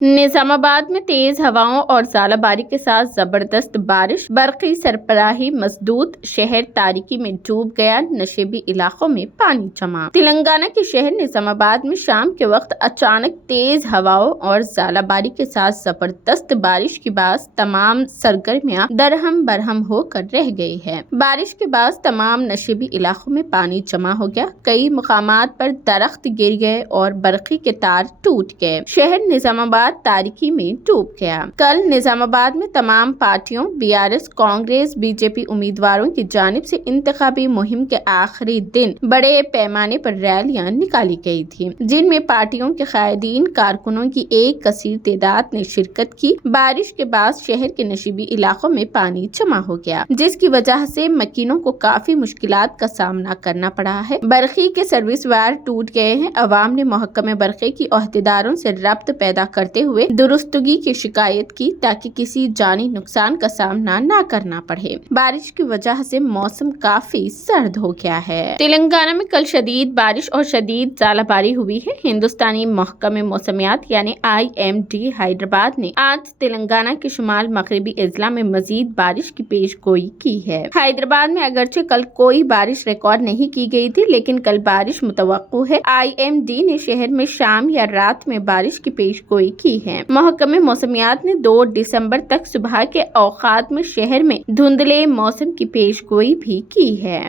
निजामाबाद में तेज हवाओं और ज़ालाबारी के साथ जबरदस्त बारिश, बरक़ी सरबराही मसदूद, शहर तारीकी में डूब गया, नशेबी इलाकों में पानी जमा। तेलंगाना के शहर निजामाबाद में शाम के वक्त अचानक तेज हवाओं और ज़ालाबारी के साथ जबरदस्त बारिश के बाद तमाम सरगर्मियां दरहम बरहम होकर रह गई है। बारिश के बाद तमाम नशेबी इलाकों में पानी जमा हो गया, कई मुकामात पर दरख्त गिर गए और बरक़ी के तार टूट गए। शहर निजामाबाद तारीकी में डूब गया। कल निजामाबाद में तमाम पार्टियों बीआरएस, कांग्रेस, बीजेपी उम्मीदवारों की जानिब से इंतखाबी मुहिम के आखिरी दिन बड़े पैमाने पर रैलियां निकाली गई थी, जिनमें पार्टियों के कायदीन कारकुनों की एक कसीर तादाद ने शिरकत की। बारिश के बाद शहर के नशीबी इलाकों में पानी जमा हो गया, जिसकी वजह से मकीनों को काफी मुश्किलात का सामना करना पड़ा है। बरक़ी के सर्विस वायर टूट गए हैं। अवाम ने महकमे बरक़ी की ओहदेदारों से रब्त पैदा करते हुए दुरुस्तगी की शिकायत की ताकि किसी जानी नुकसान का सामना न करना पड़े। बारिश की वजह से मौसम काफी सर्द हो गया है। तेलंगाना में कल शदीद बारिश और शदीद ज़ालाबारी हुई है। हिंदुस्तानी महकमे मौसमियात यानी IMD हैदराबाद ने आज तेलंगाना के शुमाल मगरबी अजला में मजीद बारिश की पेशगोई की है। हैदराबाद में अगरचे कल कोई बारिश रिकॉर्ड नहीं की गई थी, लेकिन कल बारिश मुतवक्को है। IMD ने शहर में शाम या रात में बारिश की पेशगोई की है। महकमे मौसमियात ने 2 दिसंबर तक सुबह के औकात में शहर में धुंधले मौसम की पेशगोई भी की है।